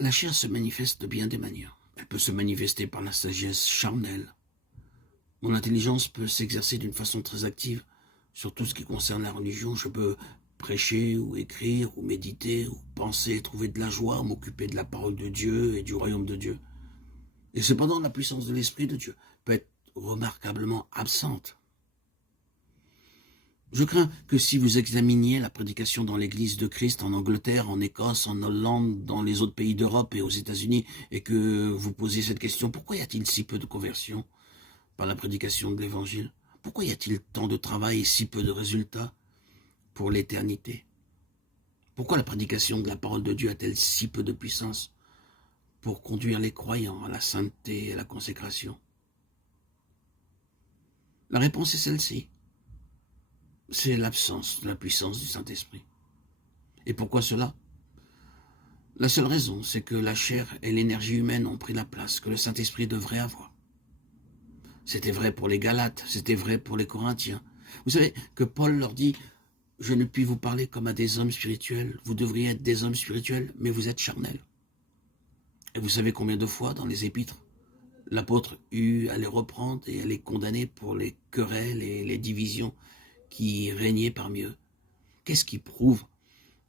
La chair se manifeste de bien des manières. Elle peut se manifester par la sagesse charnelle. Mon intelligence peut s'exercer d'une façon très active sur tout ce qui concerne la religion. Je peux prêcher ou écrire ou méditer ou penser, trouver de la joie, m'occuper de la parole de Dieu et du royaume de Dieu. Et cependant, la puissance de l'Esprit de Dieu peut être remarquablement absente. Je crains que si vous examiniez la prédication dans l'Église de Christ en Angleterre, en Écosse, en Hollande, dans les autres pays d'Europe et aux États-Unis, et que vous posiez cette question, pourquoi y a-t-il si peu de conversions par la prédication de l'Évangile? Pourquoi y a-t-il tant de travail et si peu de résultats pour l'éternité? Pourquoi la prédication de la parole de Dieu a-t-elle si peu de puissance pour conduire les croyants à la sainteté et à la consécration? La réponse est celle-ci. C'est l'absence de la puissance du Saint-Esprit. Et pourquoi cela? La seule raison, c'est que la chair et l'énergie humaine ont pris la place que le Saint-Esprit devrait avoir. C'était vrai pour les Galates, c'était vrai pour les Corinthiens. Vous savez que Paul leur dit « Je ne puis vous parler comme à des hommes spirituels, vous devriez être des hommes spirituels, mais vous êtes charnels. » Et vous savez combien de fois dans les épîtres, l'apôtre eut à les reprendre et à les condamner pour les querelles et les divisions qui régnaient parmi eux. Qu'est-ce qui prouve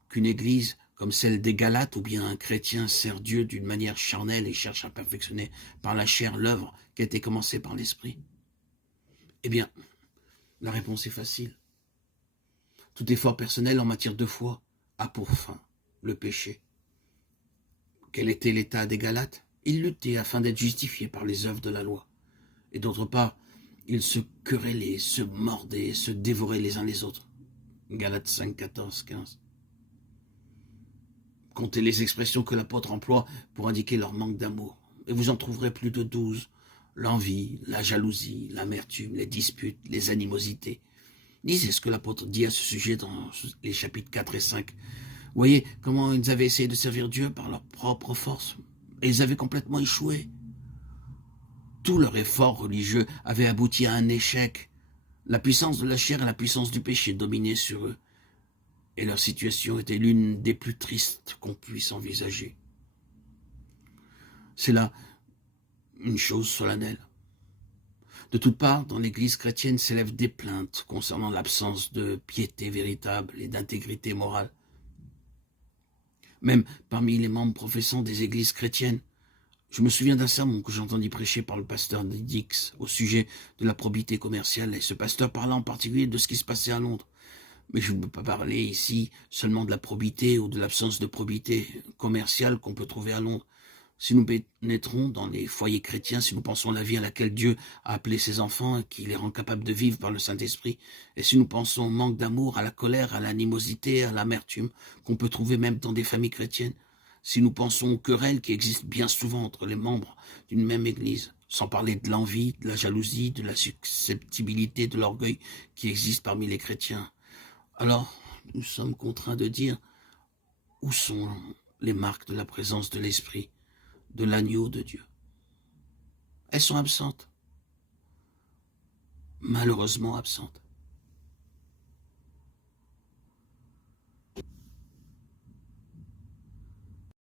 qu'une église comme celle des Galates ou bien un chrétien sert Dieu d'une manière charnelle et cherche à perfectionner par la chair l'œuvre qui a été commencée par l'esprit? Eh bien, la réponse est facile. Tout effort personnel en matière de foi a pour fin le péché. Quel était l'état des Galates? Ils luttaient afin d'être justifiés par les œuvres de la loi. Et d'autre part, ils se querellaient, se mordaient, se dévoraient les uns les autres. Galates 5, 14, 15. Comptez les expressions que l'apôtre emploie pour indiquer leur manque d'amour. Et vous en trouverez plus de 12. L'envie, la jalousie, l'amertume, les disputes, les animosités. Lisez ce que l'apôtre dit à ce sujet dans les chapitres 4 et 5. Vous voyez comment ils avaient essayé de servir Dieu par leur propre force. Et ils avaient complètement échoué. Tout leur effort religieux avait abouti à un échec. La puissance de la chair et la puissance du péché dominaient sur eux. Et leur situation était l'une des plus tristes qu'on puisse envisager. C'est là une chose solennelle. De toutes parts, dans l'Église chrétienne s'élèvent des plaintes concernant l'absence de piété véritable et d'intégrité morale. Même parmi les membres professants des églises chrétiennes, je me souviens d'un sermon que j'entendis prêcher par le pasteur Dix au sujet de la probité commerciale, et ce pasteur parlait en particulier de ce qui se passait à Londres. Mais je ne peux pas parler ici seulement de la probité ou de l'absence de probité commerciale qu'on peut trouver à Londres. Si nous pénétrons dans les foyers chrétiens, si nous pensons à la vie à laquelle Dieu a appelé ses enfants et qui les rend capables de vivre par le Saint-Esprit, et si nous pensons au manque d'amour, à la colère, à l'animosité, à l'amertume qu'on peut trouver même dans des familles chrétiennes, si nous pensons aux querelles qui existent bien souvent entre les membres d'une même Église, sans parler de l'envie, de la jalousie, de la susceptibilité, de l'orgueil qui existent parmi les chrétiens, alors nous sommes contraints de dire où sont les marques de la présence de l'Esprit, de l'agneau de Dieu. Elles sont absentes, malheureusement absentes.